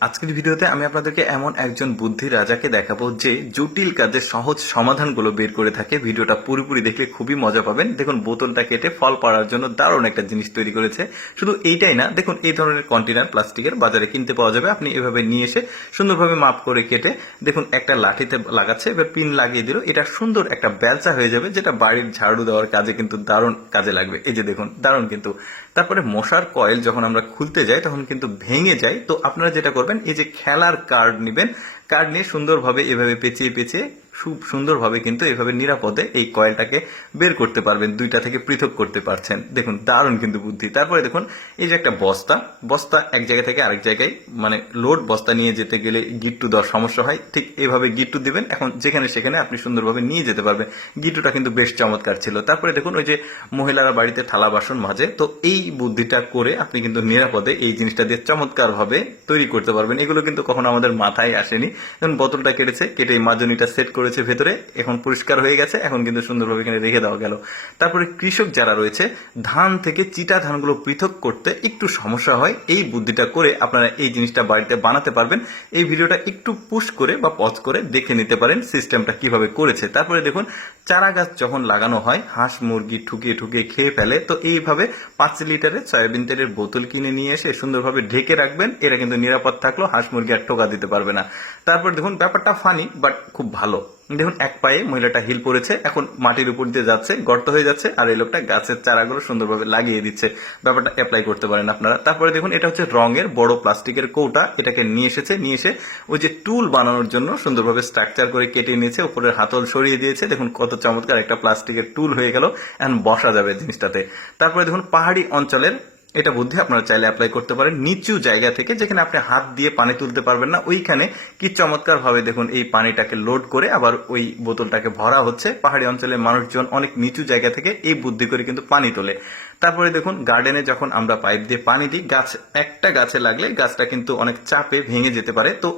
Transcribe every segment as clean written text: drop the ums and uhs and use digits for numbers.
আজকের ভিডিওতে আমি আপনাদেরকে এমন একজন বুদ্ধি রাজাকে দেখাবো যে জটিল কাজের সহজ সমাধানগুলো বের করে থাকে। ভিডিওটা পুরোপুরি দেখলে খুবই মজা পাবেন। দেখুন, বোতলটা কেটে ফল পাড়ার জন্য দারুণ একটা জিনিস তৈরি করেছে। শুধু এইটাই না, দেখুন এই ধরনের কন্টেনার প্লাস্টিকের বাজারে কিনতে পাওয়া যাবে। আপনি এভাবে নিয়ে এসে সুন্দরভাবে মাপ করে কেটে দেখুন একটা লাঠিতে লাগাচ্ছে, এবার পিন লাগিয়ে দিল, এটা সুন্দর একটা বেলচা হয়ে যাবে, যেটা বাড়ির ঝাড়ু দেওয়ার কাজে কিন্তু দারুণ কাজে লাগবে। এই যে দেখুন, দারুণ কিন্তু। তারপরে মশার কয়েল যখন আমরা খুলতে যাই তখন কিন্তু ভেঙে যায়। তো আপনারা যেটা করবেন, এই যে খেলার কার্ড নেবেন, কার্ড নিয়ে সুন্দরভাবে এভাবে পেঁচিয়ে পেঁচিয়ে খুব সুন্দরভাবে কিন্তু এভাবে নিরাপদে এই কয়েলটাকে বের করতে পারবেন, দুইটা থেকে পৃথক করতে পারছেন। দেখুন, দারুণ কিন্তু বুদ্ধি। তারপরে দেখুন, এই যে একটা বস্তা, বস্তা এক জায়গা থেকে আরেক জায়গায়, মানে লোড বস্তা নিয়ে যেতে গেলে গিট্টু দেওয়ার সমস্যা হয়, ঠিক এইভাবে গিট্টু দিবেন, এখন যেখানে সেখানে আপনি সুন্দরভাবে নিয়ে যেতে পারবেন। গিট্টুটা কিন্তু বেশ চমৎকার ছিল। তারপরে দেখুন, ওই যে মহিলারা বাড়িতে থালা বাসন মাজে, তো এই বুদ্ধিটা করে আপনি কিন্তু নিরাপদে এই জিনিসটা দিয়ে চমৎকারভাবে তৈরি করতে পারবেন। এগুলো কিন্তু কখনো আমাদের মাথায় আসেনি। এখন বোতলটা কেটেছে, কেটে এই মাজনিটা সেট করেছে ভেতরে, এখন পরিষ্কার হয়ে গেছে, এখন কিন্তু সুন্দরভাবে এখানে রেখে দেওয়া গেল। তারপরে কৃষক যারা রয়েছে, ধান থেকে চিটা ধানগুলো পৃথক করতে একটু সমস্যা হয়, এই বুদ্ধিটা করে আপনারা এই জিনিসটা বাড়িতে বানাতে পারবেন। এই ভিডিওটা একটু পুশ করে বা পজ করে দেখে নিতে পারেন সিস্টেমটা কিভাবে করেছে। তারপরে দেখুন, চারা গাছ যখন লাগানো হয়, হাঁস মুরগি ঠুকিয়ে ঠুকিয়ে খেয়ে ফেলে, তো এইভাবে 5 লিটারের সয়াবিন তেলের বোতল কিনে নিয়ে এসে সুন্দরভাবে ঢেকে রাখবেন, এরা কিন্তু নিরাপদ থাকলো, হাঁস মুরগি আর টোকা দিতে পারবে না। তারপর দেখুন, ব্যাপারটা ফানি বাট খুব ভালো। দেখুন, এক পায়ে মহিলাটা হিল পড়েছে, এখন মাটির উপর দিয়ে যাচ্ছে, গর্ত হয়ে যাচ্ছে, আর এই লোকটা গাছের চারাগুলো সুন্দরভাবে লাগিয়ে দিচ্ছে। ব্যাপারটা অ্যাপ্লাই করতে পারেন আপনারা। তারপরে দেখুন, এটা হচ্ছে রঙের বড় প্লাস্টিকের কৌটা, এটাকে নিয়ে এসেছে, নিয়ে এসে ওই যে টুল বানানোর জন্য সুন্দরভাবে স্ট্রাকচার করে কেটে নিয়েছে, উপরের হাতল সরিয়ে দিয়েছে। দেখুন কত চমৎকার একটা প্লাস্টিকের টুল হয়ে গেল, এখন বসা যাবে জিনিসটাতে। তারপরে দেখুন, পাহাড়ি অঞ্চলের এটা বুদ্ধি আপনারা চাইলে অ্যাপ্লাই করতে পারেন। নিচু জায়গা থেকে যেখানে আপনি হাত দিয়ে পানি তুলতে পারবেন না, ওইখানে কি চমৎকার ভাবে দেখুন এই পানিটাকে লোড করে আবার ওই বোতলটাকে ভরা হচ্ছে। পাহাড়ি অঞ্চলের মানুষজন অনেক নিচু জায়গা থেকে এই বুদ্ধি করে কিন্তু পানি তোলে। তারপরে দেখুন, গার্ডেনে যখন আমরা পাইপ দিয়ে পানি দিই, গাছ একটা গাছে লাগলে গাছটা কিন্তু অনেক চাপে ভেঙে যেতে পারে। তো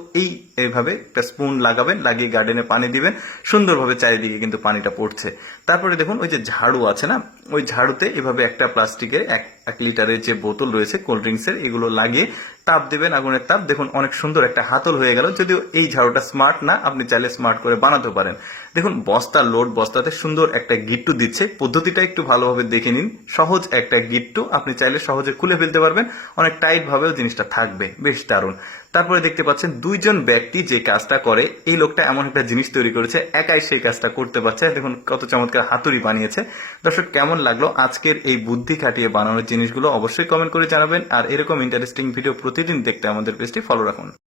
এইভাবে একটা স্পুন লাগাবেন, লাগিয়ে গার্ডেনে পানি দিবেন, সুন্দরভাবে চারিদিকে কিন্তু পানিটা পড়ছে। তারপরে দেখুন, ওই যে ঝাড়ু আছে না, ওই ঝাড়ুতে এভাবে একটা প্লাস্টিকের এক লিটারের যে বোতল রয়েছে কোল্ড ড্রিঙ্কসের, এগুলো লাগিয়ে তাপ দেবেন, আগুনের তাপ, দেখুন অনেক সুন্দর একটা হাতল হয়ে গেল। যদিও এই ঝাড়ুটা স্মার্ট না, আপনি চাইলে স্মার্ট করে বানাতে পারেন। দেখুন, বস্তা লোড বস্তাতে সুন্দর একটা গিট্টু দিচ্ছে, পদ্ধতিটা একটু ভালোভাবে দেখে নিন। সহজ একটা গিট্টু, আপনি চাইলে সহজে খুলে ফেলতে পারবেন, অনেক টাইট ভাবেও জিনিসটা থাকবে, বেশ দারুণ। তারপরে দেখতে পাচ্ছেন দুইজন ব্যক্তি যে কাজটা করে, এই লোকটা এমন একটা জিনিস তৈরি করেছে, একাই সেই কাজটা করতে পারছে। দেখুন কত চমৎকার হাতুড়ি বানিয়েছে। দর্শক, কেমন লাগলো আজকের এই বুদ্ধি খাটিয়ে বানানোর জিনিসগুলো অবশ্যই কমেন্ট করে জানাবেন। আর এরকম ইন্টারেস্টিং ভিডিও প্রতিদিন দেখতে আমাদের পেজটি ফলো রাখুন।